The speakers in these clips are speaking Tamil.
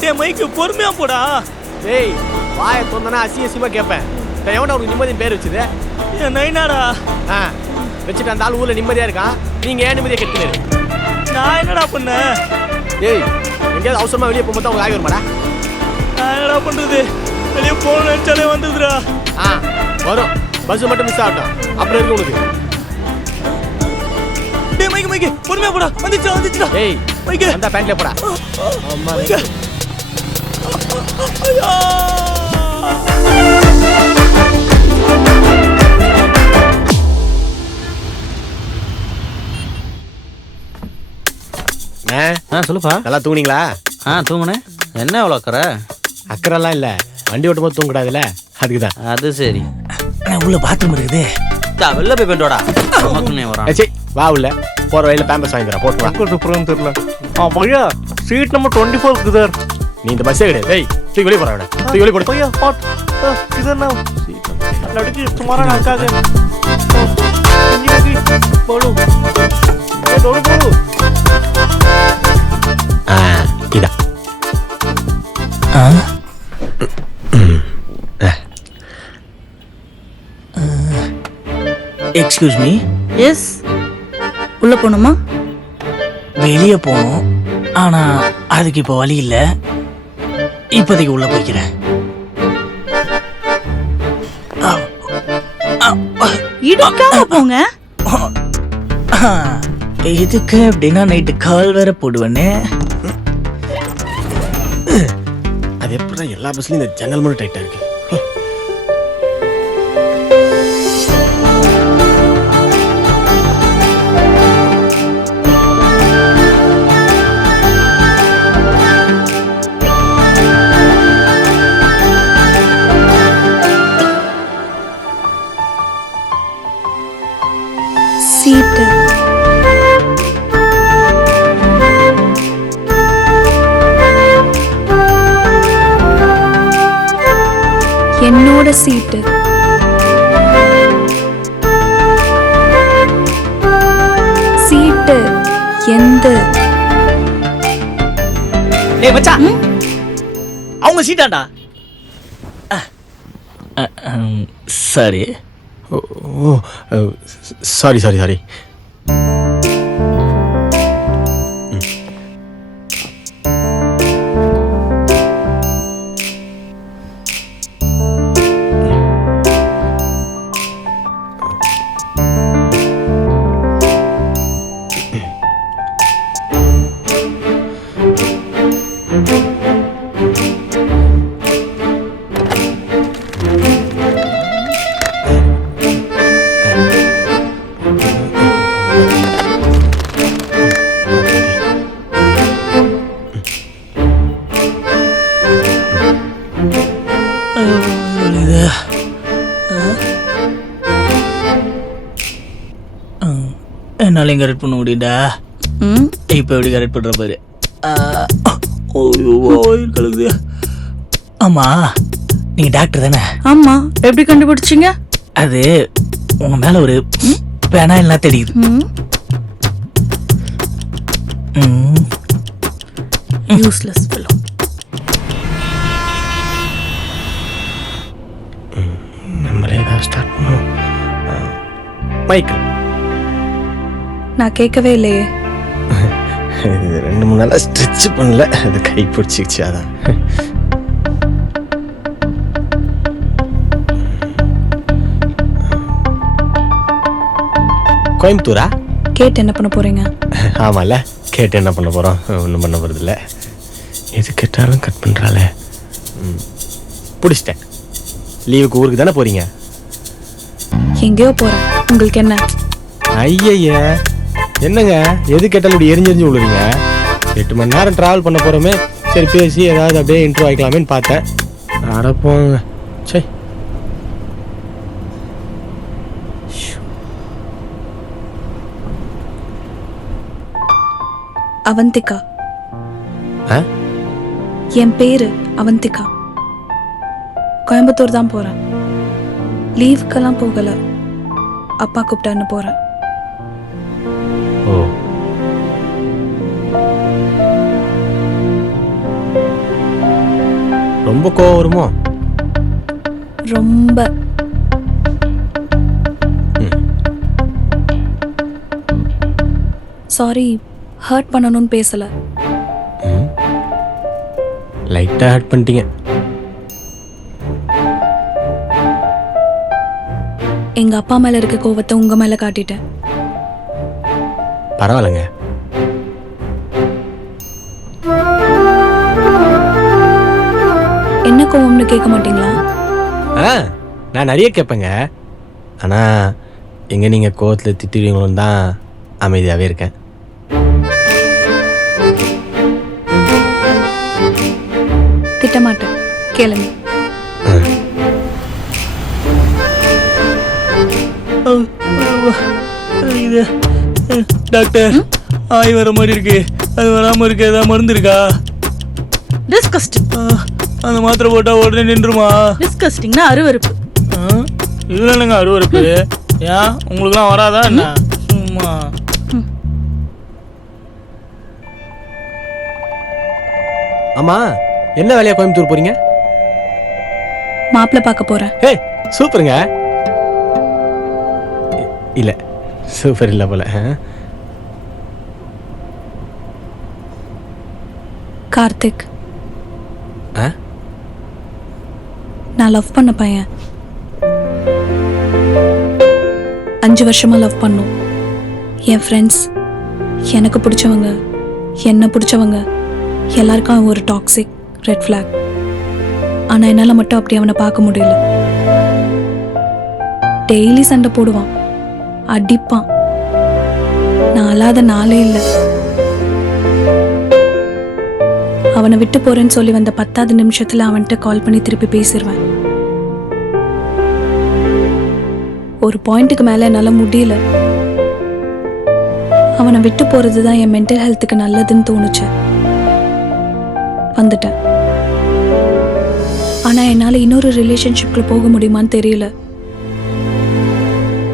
டேய் மைக்கு பொறுமையா போடா. டேய் வாயை தொந்தனா அசியமா கேட்பேன். எவனா உனக்கு நிம்மதியின் பேர் வச்சுது? என் நைனாடா. வச்சுட்டு அந்த ஆள் ஊர்ல நிம்மதியா இருக்கான், நீங்க ஏன் நிம்மதியா கெட்டுனீரு? நான் என்னடா பண்ணேன்? டேய் எங்கேயாவது அவசரமா வெளியே போகும்போது அவங்க ஆகி வருமாடா? நான் என்னடா பண்றது? வெளியே போகணும்னு நினைச்சாலே வந்துடுறா. வரும், பஸ் மட்டும் மிஸ் ஆகட்டும், அப்புறம் இருக்கு உனக்கு. டேய் மைக்கு மைக்கு பொறுமையா போடா. வந்துச்சுடா. டேய் மைக்கு அந்த பேண்ட்ல போடா. அம்மா ஐயா சொல்லுப்பா. நல்லா தூங்குனீங்களா? தூங்குனேன். என்ன அவ்வளோ அக்கறைலாம் இல்லை, வண்டி ஓட்டும் போது தூங்கக்கூடாதுல்ல, அதுக்குதான். அது சரி. உள்ள பாத்ரூம் இருக்குது, வெளில போய் பெண்டோடா வரான். வா உள்ள. போற வழியில பேம்பஸ் வாங்கி தரேன், போட்டு தெரியல. பையா சீட் நம்பர் 24 இருக்குது. நீ இந்த பஸ்ஸே கிடையாது. டேய் தூக்கி வெளியே போற, தூக்கி வெளியே போடு. பையா பாட் किधर लड़की तुम्हारा लड़का है बोलो ये दौड़ो बोलो. இதா எக்ஸ்கியூஸ் மீ. எஸ், உள்ள போகணுமா? வெளியே போகணும், ஆனா அதுக்கு இப்போ வழி இல்லை. இப்போதைக்கு உள்ள போய்க்கிறேன். இடிக்காம போங்க. இதுக்கு அப்படின்னா நைட்டு கால் வேற போடுவேன்னு. அது எப்படி எல்லா பஸ்லயும் இந்த ஜன்னல் மட்டும் டைட்டா இருக்கு? சீட்டு என்னோட சீட்டு. சீட்டு எந்த? டேய் மச்சான், அவங்க சீட்டாண்டா. சரி. ஓ சாரி சாரி சாரி. என்னால கரெக்ட் பண்ண முடியுதா? இப்போ எப்படி கரெக்ட் பண்ற பாரு. கலக்குது. ஆமா, நீங்க டாக்டர் தானே? ஆமா. எப்படி கண்டுபிடிச்சீங்க? அது உங்க மேல ஒரு பெனாயில்லாம் தெரியுது. Useless fellow. நம்மளே தான் ஸ்டார்ட் பண்ணுவோம். மைக்கேல், நான் கேட்கவே இல்லையே. 2-3 நாளா ஸ்ட்ரெச் பண்ணல, அது கை பிடிச்சிச்சு. அதான் கோயம்புத்தூரா? கேட்டு என்ன பண்ண போறீங்க? ஆமால, கேட்டு என்ன பண்ண போறோம்? ஒன்றும் பண்ண போறது இல்லை. எது கேட்டாலும் கட் பண்றாளே. பிடிச்சிட்டேன். லீவுக்கு ஊருக்கு தானே போறீங்க? எங்கேயோ போறேன், உங்களுக்கு என்ன? ஐய என்னங்க எது கேட்டாலும் இப்படி எரிஞ்செறிஞ்சு விழுறீங்க? 8 மணி நேரம் டிராவல் பண்ண போறோமே, சரி பேசி ஏதாவது அப்படியே இன்ட்ரோ ஆகிக்கலாமேன்னு பார்த்தேன். அடப்போங்க. சரி, அவந்திகா. என் பேரு அவந்திகா. கோயம்புத்தூர் தான் போறேன். லீவுக்கெல்லாம் போகல, அப்பா கூப்பிட்டான்னு போறேன். ஓ ரொம்ப கோவம் வருமோ? ரொம்ப. சாரி, ஹர்ட் பண்ணணும்னு பேசல. லைட்டா ஹர்ட் பண்ணிட்டீங்க. எங்க அப்பா மேல இருக்க கோவத்தை உங்க மேல காட்டிட்டேன். பரவாயில்லைங்க. என்ன கோவம்னு கேட்க மாட்டீங்களா? நான் நிறைய கேட்பேங்க. ஆனா எங்க நீங்க கோவத்துல திட்டுவீங்களும் தான் அமைதியாவே இருக்கேன். திட்ட மாட்டேன், கேளுங்க. டாக்டர், ஆய் வர மாதிரி இருக்கு. அது வராம இருக்க ஏதாவது மருந்து இருக்கா? டிஸ்கஸ்டிங். அந்த மாத்திரை போட்டா உடனே நின்றுமா? டிஸ்கஸ்டிங்னா அருவருப்பு. இதுல என்னங்க அருவருப்பு? ஏன் உங்களுக்குலாம் வராதா என்ன? சும்மா. ஆமா, என்ன வேலையா கோயம்புத்தூர் போறீங்க? மாப்பிள்ளை பார்க்க போறேன். ஹே, சூப்பருங்க. இல்ல, சூப்பர் இல்ல போல. கார்த்திக். ஆ? நான் லவ் பண்ண பையன். 5 வருஷமா லவ் பண்ணோம். என் ஃப்ரெண்ட்ஸ், எனக்கு பிடிச்சவங்க, என்ன பிடிச்சவங்க எல்லாருக்கும் அவன் ஒரு டாக்ஸிக் ரெட் ஃபிளாக். ஆனா என்னால மட்டும் அப்படி அவனை பார்க்க முடியல. டெய்லி சண்டை போடுவான், அடிப்பான். நான் அழாத நாளே இல்லை. அவனை விட்டு போறேன்னு சொல்லி வந்த 10வது நிமிஷத்துல அவன்கிட்ட கால் பண்ணி திருப்பி பேசிடுவேன். ஒரு பாயிண்ட்டுக்கு மேல என்னால முடியல. அவனை விட்டு போறதுதான் என் மென்டல் ஹெல்த்துக்கு நல்லதுன்னு தோணுச்சு. வந்துட்டேன். ஆனா என்னால இன்னொரு ரிலேஷன்ஷிப்ல போக முடியுமான்னு தெரியல.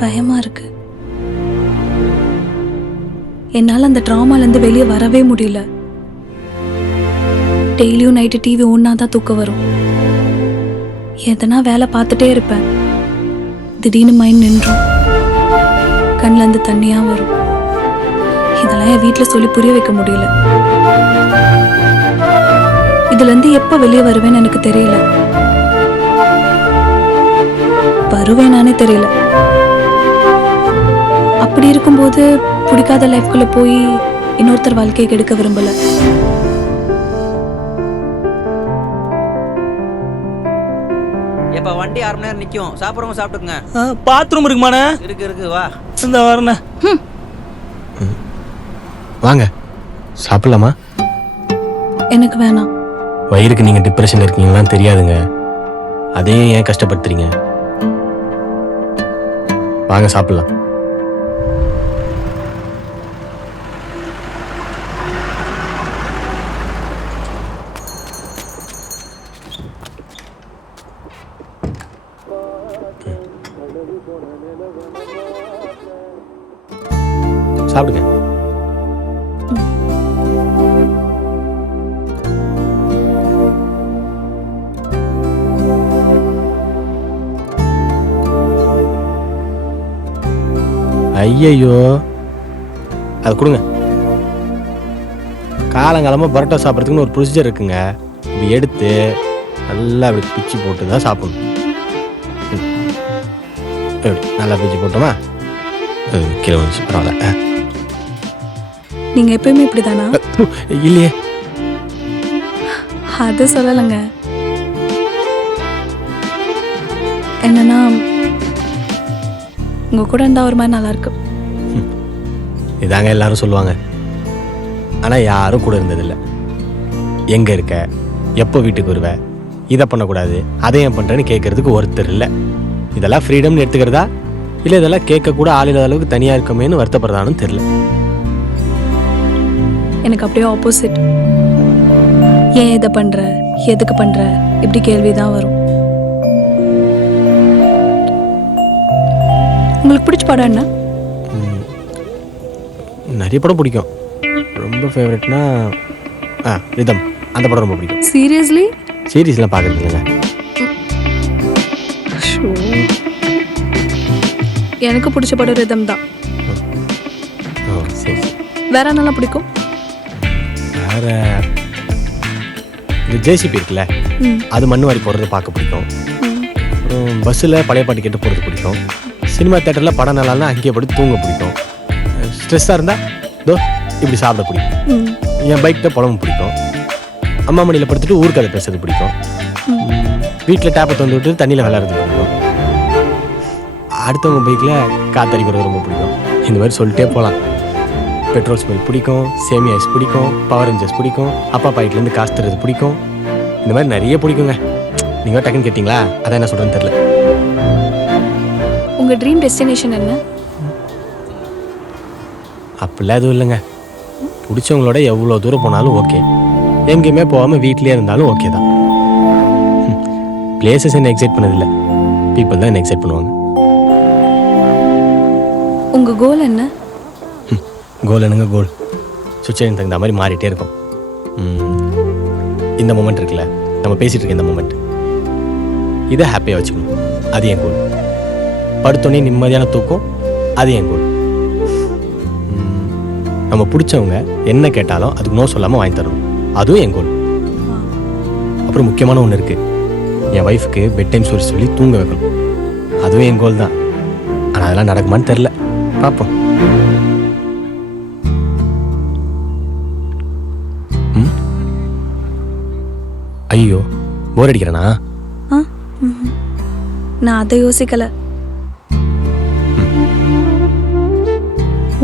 பயமா இருக்கு. என்னால அந்த ட்ராமால இருந்து வெளியே வரவே முடியல. டெய்லியும் நைட்டு டிவி ஒன்னாதான் தூக்கம் வரும். எதனா வேலை பார்த்துட்டே இருப்பேன். திடீர்னு மைண்ட் நின்றும், கண்ணுல இருந்து தண்ணியா வரும். இதெல்லாம் என் வீட்டுல சொல்லி புரிய வைக்க முடியல. இதுல இருந்து எப்ப வெளியே வருவேன்னு எனக்கு தெரியல. வருவேனானே தெரியல. அப்படி இருக்கும்போது பிடிக்காத லைஃப்குள்ள போய் இன்னொருத்தர் வாழ்க்கையை கெடுக்க விரும்பல. எப்ப வண்டி 1/2 மணி நேரம் நிக்கும். சாப்பிடுறவங்க சாப்பிட்டுக்குங்க. பாத்ரூம் இருக்குமாண்ணே? இருக்கு வா. இந்த வரண்ணே. வாங்க சாப்பிடலாமா? எனக்கு வேணாம். வயிறுக்கு நீங்க டிப்ரெஷன்ல இருக்கீங்களான்னு தெரியாதுங்க. அதே ஏன் கஷ்டப்படுத்துறீங்க? வாங்க சாப்பிடலாம். சாப்பிடுங்க. ஐயையோ, அது கொடுங்க. காலங்காலமாக பரோட்டா சாப்பிட்றதுக்குன்னு ஒரு ப்ரொசீஜர் இருக்குங்க. இப்படி எடுத்து நல்லா அப்படி பிச்சு போட்டு தான் சாப்பிடணும். நல்லா பிச்சு போட்டோமா? கீழே வந்துச்சு, பரவாயில்ல. நீங்க எப்பயுமே இப்படிதானா? இல்லையே, அது சொல்லலைங்க. என்னன்னா உங்க கூட இருந்தா ஒரு மாதிரி நல்லா இருக்கு. இதாங்க எல்லாரும் சொல்லுவாங்க. ஆனால் யாரும் கூட இருந்ததில்லை. எங்கே இருக்க, எப்போ வீட்டுக்கு வருவ, இதை பண்ணக்கூடாது, அதை ஏன் பண்ணுறேன்னு கேட்கறதுக்கு ஒருத்தர் இல்லை. இதெல்லாம் ஃப்ரீடம்னு எடுத்துக்கிறதா, இல்லை இதெல்லாம் கேட்கக்கூட ஆள் இல்லாத அளவுக்கு தனியாக இருக்கமேன்னு வருத்தப்படுறதானு தெரியல. எனக்கு அப்படியே ஆப்போசிட். ஏன் இதை பண்ற, எதுக்கு பண்ற, இப்படி கேள்விதான் வரும். உங்களுக்கு பிடிச்ச படம் என்ன? நிறைய படம் பிடிக்கும். ரொம்ப ஃபேவரட்னா ரிதம், அந்த படம் ரொம்ப பிடிக்கும். சீரியஸ்லி? சீரீஸ்லாம் பார்க்கறது இல்லைங்க. எனக்கு பிடிச்ச படம் ரிதம் தான். ஓ சரி சரி. வேற என்னெல்லாம் பிடிக்கும்? வேற இந்த ஜேசிபி இருக்குல்ல, அது மண்ணு வாரி போடுறது பார்க்க பிடிக்கும். அப்புறம் பஸ்ஸில் பழைய பாட்டு கேட்டு போகிறது பிடிக்கும். சினிமா தேட்டரில் படம் நல்லாலாம் அங்கேயே படுத்து தூங்க பிடிக்கும். ஸ்ட்ரெஸ்ஸாக இருந்தால் தோ இப்படி சாப்பிட பிடிக்கும். என் பைக்கில் புலம்பு பிடிக்கும். அம்மா மடியில் படுத்துட்டு ஊருக்கதை பேசுறது பிடிக்கும். வீட்டில் டேப்பை திறந்து விட்டு தண்ணியில் விளையாடுறது பிடிக்கும். அடுத்தவங்க பைக்கில் காத்தடிக்கிறது ரொம்ப பிடிக்கும். இந்த மாதிரி சொல்லிட்டே போகலாம். பெட்ரோல் ஸ்மெல் பிடிக்கும், சேமியா ஐஸ் பிடிக்கும், பவர் ரேஞ்சர்ஸ் பிடிக்கும், அப்பா பாக்கெட்லேருந்து காசு தர்றது பிடிக்கும். இந்த மாதிரி நிறைய பிடிக்குங்க. நீங்கள் டக்குன்னு கேட்டிங்களா, அதான் என்ன சொல்கிறேன்னு தெரில. உங்கள் ட்ரீம் டெஸ்டினேஷன் என்ன? அப்படிலாம் எதுவும் இல்லைங்க. பிடிச்சவங்களோட எவ்வளோ தூரம் போனாலும் ஓகே. எங்கேயுமே போகாமல் வீட்லேயே இருந்தாலும் ஓகே தான். பிளேசஸ் என்ன எக்ஸைட் பண்ணதில்லை, பீப்புள் தான் என்ன எக்ஸைட் பண்ணுவாங்க. உங்கள் கோல் என்ன? கோல் என்னங்க கோல்? சுச்சுவேஷன் தகுந்த மாதிரி மாறிட்டே இருக்கும். இந்த மொமெண்ட் இருக்குல்ல, நம்ம பேசிகிட்டு இருக்க இந்த மொமெண்ட், இதை ஹாப்பியாக வச்சுக்கணும். அது என் கோல். படுத்தோடனே நிம்மதியான தூக்கம், அது என் கோல். நம்ம பிடிச்சவங்க என்ன கேட்டாலும் அதுக்கு நோ சொல்லாமல் வாங்கி தரணும், அதுவும் என் கோல். அப்புறம் முக்கியமான ஒன்று இருக்குது, என் ஒய்ஃபுக்கு பெட் டைம் ஸ்டோரி சொல்லி தூங்க வைக்கணும், அதுவும் என் கோல் தான். ஆனால் அதெல்லாம் நடக்குமான்னு தெரில, பார்ப்போம். ஐயோ போர் அடிக்கிறேனா? நான் அதை யோசிக்கல.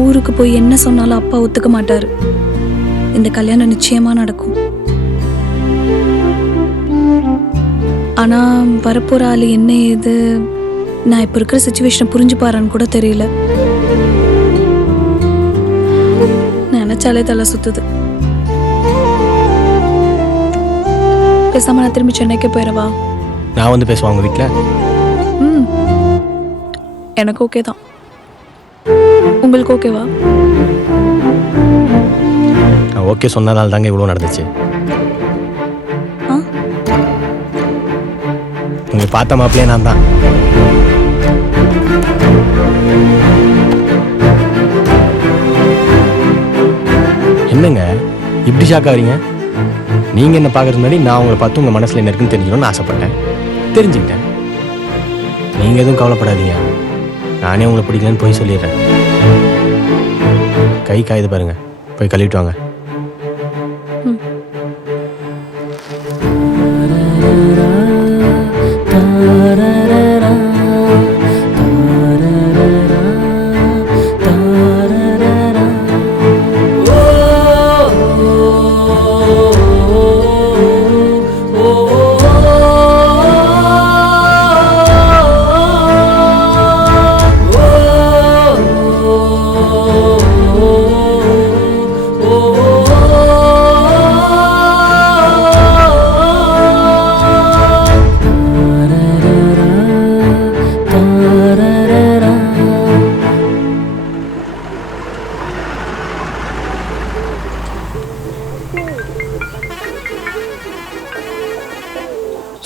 ஊருக்கு போய் என்ன சொன்னாலும் அப்பா ஒத்துக்க மாட்டாரு. இந்த கல்யாணம் நிச்சயமா நடக்கும். ஆனா வரப்போற ஆளு என்ன ஏது, நான் இப்ப இருக்கிற சிச்சுவேஷனை புரிஞ்சுப்பாரான்னு கூட தெரியல. நினைச்சாலே தலை சுத்துது. பேசாம நான் திரும்பி சென்னைக்கு போயிடவா? நான் வந்து பேசுவாங்க வீட்டில். எனக்கு ஓகே தான். உங்களுக்கு ஓகேவா? நான் ஓகே சொன்னதால தாங்க இவ்வளோ நடந்துச்சு. நீங்கள் பார்த்த மாப்பிள்ளையே நான் தான். என்னங்க இப்படி ஷாக் ஆகிறீங்க? நீங்கள் என்ன பார்க்கறது முன்னாடி நான் உங்களை பார்த்து உங்கள் மனசில் என்ன இருக்குன்னு தெரிஞ்சுக்கணும்னு ஆசைப்பட்டேன், தெரிஞ்சுக்கிட்டேன். நீங்கள் எதுவும் கவலைப்படாதீங்க, நானே உங்களை பிடிக்கலன்னு போய் சொல்லிடுறேன். கை காயுது பாருங்க, போய் கழுவிட்டு வாங்க.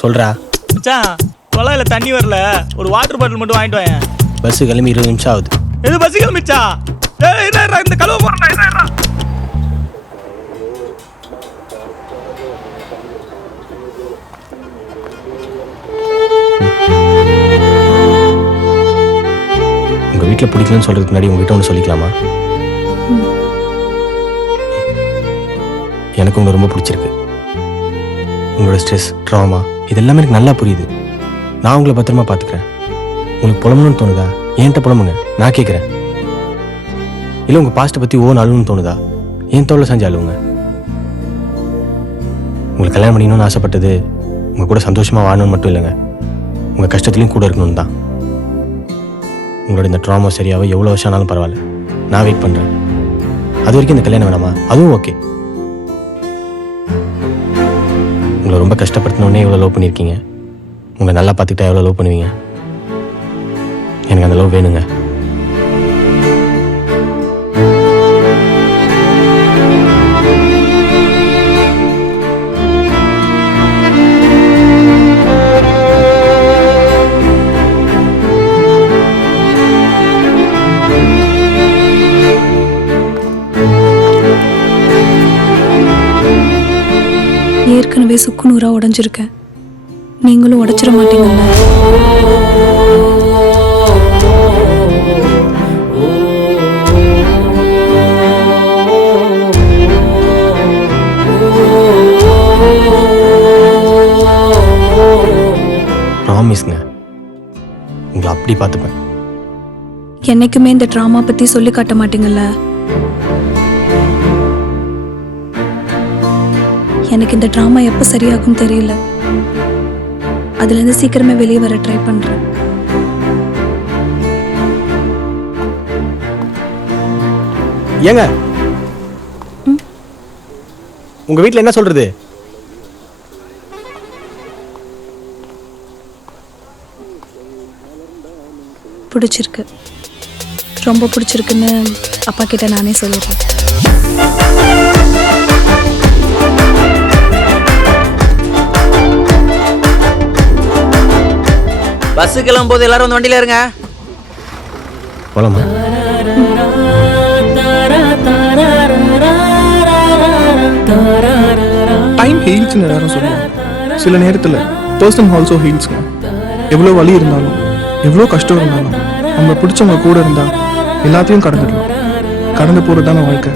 சொல்கிறா மச்சான், குழாயில் தண்ணி வரல, ஒரு வாட்டர் பாட்டில் மட்டும் வாங்கிட்டு வாங்க. பஸ்ஸு கிளம்பி 20 நிமிஷம் ஆகுது. எது பஸ் கிளம்பிச்சா? இந்த கழுவ போறேன். உங்கள் வீட்டில் பிடிக்கலன்னு சொல்கிறதுக்கு முன்னாடி உங்ககிட்ட ஒன்று சொல்லிக்கலாமா? எனக்கு உங்களை ரொம்ப பிடிச்சிருக்கு. உங்களோட ஸ்ட்ரெஸ், ட்ராமா இதெல்லாமே எனக்கு நல்லா புரியுது. நான் உங்களை பத்திரமா பார்த்துக்கிறேன். உங்களுக்கு புலம்பணும்னு தோணுதா? என்கிட்ட புலம்புங்க, நான் கேட்குறேன். இல்லை உங்கள் பாஸ்ட்டை பற்றி அழுணும்னு தோணுதா? என் தோளில் செஞ்சு அழுவுங்க. உங்களுக்கு கல்யாணம் பண்ணிக்கணும்னு ஆசைப்பட்டது உங்கள் கூட சந்தோஷமாக வாழணும்னு மட்டும் இல்லைங்க, உங்கள் கஷ்டத்துலையும் கூட இருக்கணும்னு தான். உங்களோட இந்த ட்ராமா சரியாக எவ்வளோ வருஷம் ஆனாலும் பரவாயில்ல, நான் வெயிட் பண்ணுறேன். அது வரைக்கும் இந்த கல்யாணம் வேணாமா? அதுவும் ஓகே. உங்களை ரொம்ப கஷ்டப்படுத்தினோடனே எவ்வளோ லவ் பண்ணியிருக்கீங்க. உங்களை நல்லா பார்த்துக்கிட்டா எவ்வளோ லவ் பண்ணுவீங்க. எனக்கு அந்த லவ் வேணுங்க. ஏற்கனவே சுக்குநூறா உடைஞ்சிருக்கேன். நீங்களும் உடைச்சிட மாட்டீங்கல்ல? ப்ராமிஸ்ங்க, உங்களை அப்படி பார்த்துப்பேன். என்னைக்குமே இந்த ட்ராமா பத்தி சொல்லி காட்ட மாட்டீங்கல்ல? எனக்கு இந்த ட்ராமா எப்ப சரியாகும் தெரியல. அதுல இருந்து சீக்கிரமே வெளியே வர ட்ரை பண்றேன். ஏங்க, உங்க வீட்டில் என்ன சொல்றது? பிடிச்சிருக்கு, ரொம்ப பிடிச்சிருக்குன்னு அப்பா கிட்ட நானே சொல்லிடுறேன். பஸ்ஸு கிளம்பும் போது எல்லாரும் வந்து வண்டியில இருங்க. போலாமா? டைம் ஹீல்ஸ்னு எல்லாரும் சொல்லுவாங்க. சில நேரத்தில் பர்சன் ஆல்சோ ஹீல்ஸ்ங்க. எவ்வளோ வலி இருந்தாலும் எவ்வளோ கஷ்டம் இருந்தாலும் நம்ம பிடிச்சவங்க கூட இருந்தால் எல்லாத்தையும் கடந்துடலாம். கடந்து போகிறது தானே வாழ்க்கை.